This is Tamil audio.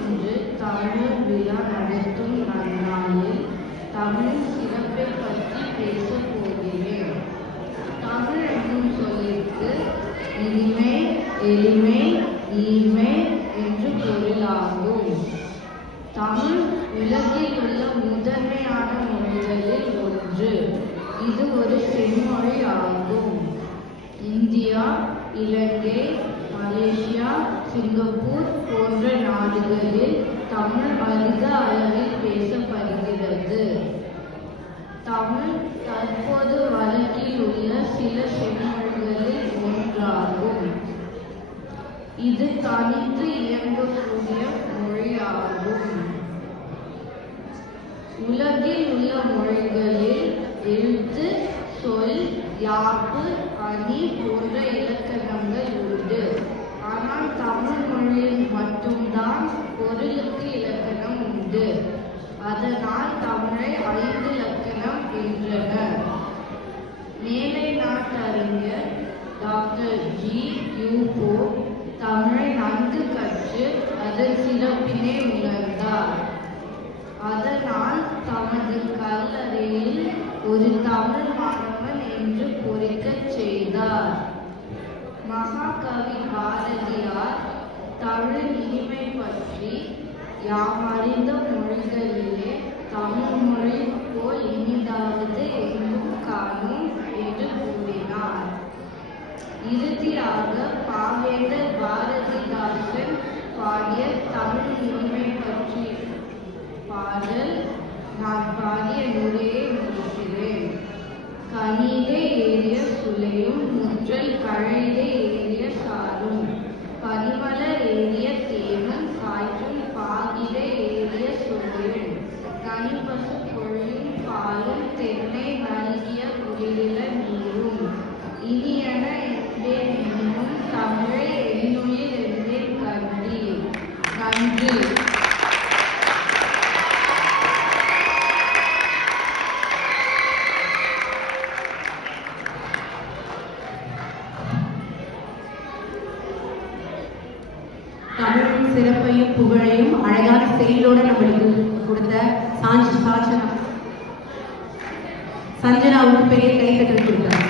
தமிழ் விழா நடத்தும் நன்னாளில் தமிழ் சிறப்பை பற்றி பேசப் போகிறேன். தமிழ் என்னும் சொல்லிற்கு இனிமை எளிமை இனிமை என்று பொருளாகும். தமிழ் உலகில் உள்ள முதன்மையான மொழிகளில் ஒன்று. இது ஒரு செம்மொழி ஆகும். இந்தியா இலங்கை மலேசியா சிங்கப்பூர் நாடுகளில் தமிழ் அதிக அளவில் பேசப்படுகிறது. தமிழ் தற்போது வழக்கில் உள்ள சில செம்மொழிகளில் ஒன்றாகும். இது தனித்து இயங்கக்கூடிய மொழியாகும். உலகில் உள்ள மொழிகளில் எழுத்து சொல் யாப்பு பொருளுக்கு இலக்கணம் உண்டு. அதனால் தமிழை ஐந்து இலக்கணம் என்றனர் மேலை நாட்டறிஞர் டாக்டர் ஜி. யூ. போ. தமிழை நன்கு கற்று அதன் சிறப்பினை உணர்ந்தார். அதனால் தமது கல்லறையில் ஒரு தமிழ் மாணவன் என்று பொறிக்கச் செய்தார். மகாகவி பாரதி தமிழின் இனிமை பற்றி யாம் அறிந்த மொழிகளிலே தமிழ் மொழி போல் இனிதாவது எங்கும் காணும் என்று கூறினார். இறுதியாக பாவேந்தர் பாரதிதாசன் பாடிய தமிழ் இனிமை பற்றி பாடல் நான் பாடிய முறையை முடிக்கிறேன். கனியிலே ஏறிய சுலை என்றேன் என்னும் நன்றி தமிழின் சிறப்பையும் புகழையும் அழகான செயலோடு நம்மளுக்கு கொடுத்த சாஞ்சி சாச்சனா சஞ்சனாவுக்கு பெரிய கைத்தட்டல் கொடுத்தார்